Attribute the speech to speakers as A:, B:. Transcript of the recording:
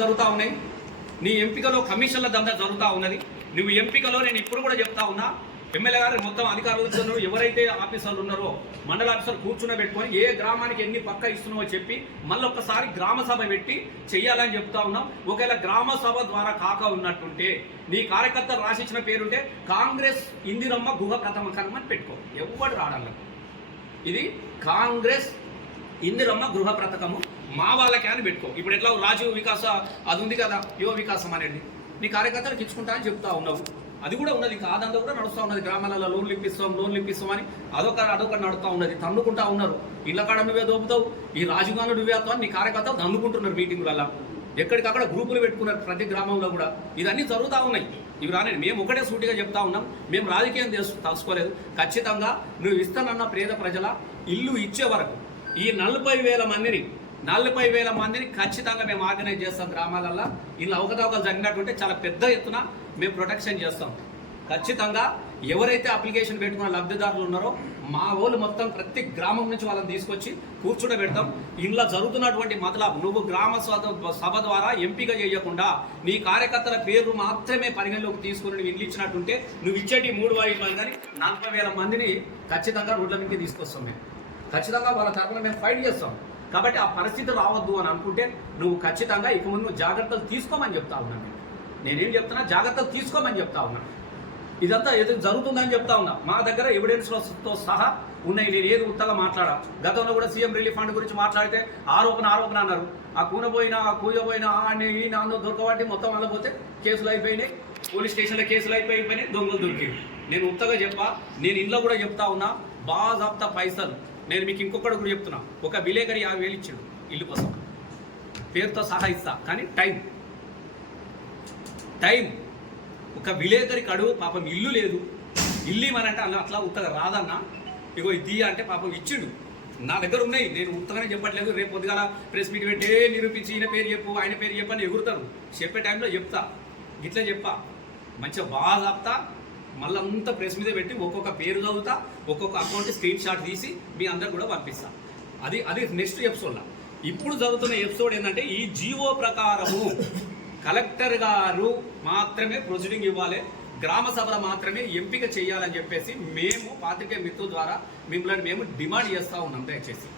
A: జరుగుతూ ఉన్నాయి. నీ ఎంపికలో కమిషన్ల దందా జరుగుతూ ఉన్నది. నువ్వు ఎంపికలో నేను ఇప్పుడు కూడా చెప్తా ఉన్నా ఎమ్మెల్యే గారు మొత్తం అధికారులు ఎవరైతే ఆఫీసర్లు ఉన్నారో మండల ఆఫీసర్ కూర్చుని పెట్టుకొని ఏ గ్రామానికి ఎన్ని పక్క ఇస్తున్నావో చెప్పి మళ్ళీ ఒక్కసారి గ్రామ సభ పెట్టి చెయ్యాలని చెప్తా ఉన్నాం. ఒకవేళ గ్రామ సభ ద్వారా కాక ఉన్నట్టుంటే నీ కార్యకర్త రాసిచ్చిన పేరుంటే కాంగ్రెస్ ఇందిరమ్మ గుహ ప్రథమ కర్మ అని పెట్టుకో. ఎవడు రాడాలి ఇది కాంగ్రెస్ ఇందిరమ్మ గృహ పథకము మా వాళ్ళకే అని పెట్టుకో. ఇప్పుడు ఎట్లా రాజీవ్ వికాస అది ఉంది కదా యువ వికాసం అనేది. నీ కార్యకర్తలకు ఇచ్చుకుంటా అని చెప్తా ఉన్నావు. అది కూడా ఉన్నది కాదంతా కూడా నడుస్తూ ఉన్నది. గ్రామాలలో లోన్లు ఇప్పిస్తాం లోన్లు ఇప్పిస్తాం అని అదొక అదొక నడుస్తూ ఉన్నది. తన్నుకుంటా ఉన్నారు. ఇళ్ళ కాడ నువ్వే దోపుతావు ఈ రాజుగాను నువ్వే అవుతావు అని నీ కార్యకర్తలు తన్నుకుంటున్నారు మీటింగ్లలో ఎక్కడికక్కడ గ్రూపులు పెట్టుకున్నారు ప్రతి గ్రామంలో కూడా. ఇవన్నీ జరుగుతూ ఉన్నాయి. ఇవి రాని మేము ఒకటే సూటిగా చెప్తా ఉన్నాం. మేము రాజకీయం తెలుసు తలుసుకోలేదు. ఖచ్చితంగా నువ్వు ఇస్తానన్న పేద ప్రజల ఇల్లు ఇచ్చే వరకు ఈ నలభై వేల మందిని నలభై వేల మందిని ఖచ్చితంగా మేము ఆర్గనైజ్ చేస్తాం గ్రామాలల్లో. ఇలా అవకతవకలు జరిగినటువంటి చాలా పెద్ద ఎత్తున మేము ప్రొటెక్షన్ చేస్తాం. ఖచ్చితంగా ఎవరైతే అప్లికేషన్ పెట్టుకున్న లబ్ధిదారులు ఉన్నారో మా వాళ్ళు మొత్తం ప్రతి గ్రామం నుంచి వాళ్ళని తీసుకొచ్చి కూర్చుండ పెడతాం ఇంట్లో జరుగుతున్నటువంటి మతలబ్ నువ్వు గ్రామ సభ- ద్వారా ఎంపిక చేయకుండా నీ కార్యకర్తల పేరు మాత్రమే పరిగణలోకి తీసుకుని నువ్వు ఇల్లు ఇచ్చినట్టుంటే నువ్వు ఇచ్చేటి మూడు వాయిలు కానీ నలభై వేల మందిని ఖచ్చితంగా రోడ్ల మీదకి తీసుకొస్తాం మేము. ఖచ్చితంగా వాళ్ళ తరఫున మేము ఫైట్ చేస్తాం. కాబట్టి ఆ పరిస్థితి రావద్దు అని అనుకుంటే నువ్వు ఖచ్చితంగా ఇక ముందు నువ్వు జాగ్రత్తలు తీసుకోమని చెప్తా ఉన్నాను నేను. నేనేం చెప్తున్నా? జాగ్రత్తలు తీసుకోమని చెప్తా ఉన్నా. ఇదంతా ఏదో జరుగుతుందని చెప్తా ఉన్నా. మా దగ్గర ఎవిడెన్స్లతో సహా ఉన్నాయి. నేను ఏది ఉత్తగా మాట్లాడా? గతంలో కూడా సీఎం రిలీఫ్ ఫండ్ గురించి మాట్లాడితే ఆరోపణ ఆరోపణ అన్నారు. ఆ కూనపోయినా ఆ కూయపోయినా అని ఈ నాన్న దొరకబట్టి మొత్తం వల్ల కేసులు అయిపోయినాయి. పోలీస్ స్టేషన్లో కేసులు అయిపోయిపోయినాయి దొంగలు దొరికింది నేను ఉత్తగా చెప్పా. నేను ఇంట్లో కూడా చెప్తా ఉన్నా బాజాప్తా పైసలు నేను మీకు ఇంకొకటి కూడా చెప్తున్నా. ఒక విలేకరి యాభై వేలు ఇచ్చాడు ఇల్లు కోసం. పేరుతో సహా ఇస్తా కానీ టైం. టైం. ఒక విలేకరి కడు పాపం ఇల్లు లేదు. ఇల్లు ఇవ్వనంటే అన్న అట్లా ఉత్తగా రాదన్నా ఇగో ఇది అంటే పాపం ఇచ్చిండు. నా దగ్గర ఉన్నాయి నేను ఉత్తగానే చెప్పట్లేదు. రేపు పొద్దుగాల ప్రెస్ మీట్ పెట్టే నిరూపించి ఈయన పేరు చెప్పు ఆయన పేరు చెప్పు అని ఎగురుతారు. చెప్పే టైంలో చెప్తా. ఇట్లా చెప్పా. మంచిగా బాగా చెప్తా మళ్ళీ అంతా ప్రెస్ మీద పెట్టి ఒక్కొక్క పేరు చదువుతా ఒక్కొక్క అకౌంట్ స్క్రీన్ షాట్ తీసి మీ అందరు కూడా పంపిస్తా. అది అది నెక్స్ట్ ఎపిసోడ్లో ఇప్పుడు జరుగుతున్న ఎపిసోడ్ ఏంటంటే ఈ జీవో ప్రకారము. కలెక్టర్ గారు మాత్రమే ప్రొసీడింగ్ ఇవ్వాలి. గ్రామ సభలో మాత్రమే ఎంపిక చేయాలని చెప్పేసి మేము పాత్రికేయ మిత్రుల ద్వారా మిమ్మల్ని మేము డిమాండ్ చేస్తూ ఉన్నాం దయచేసి.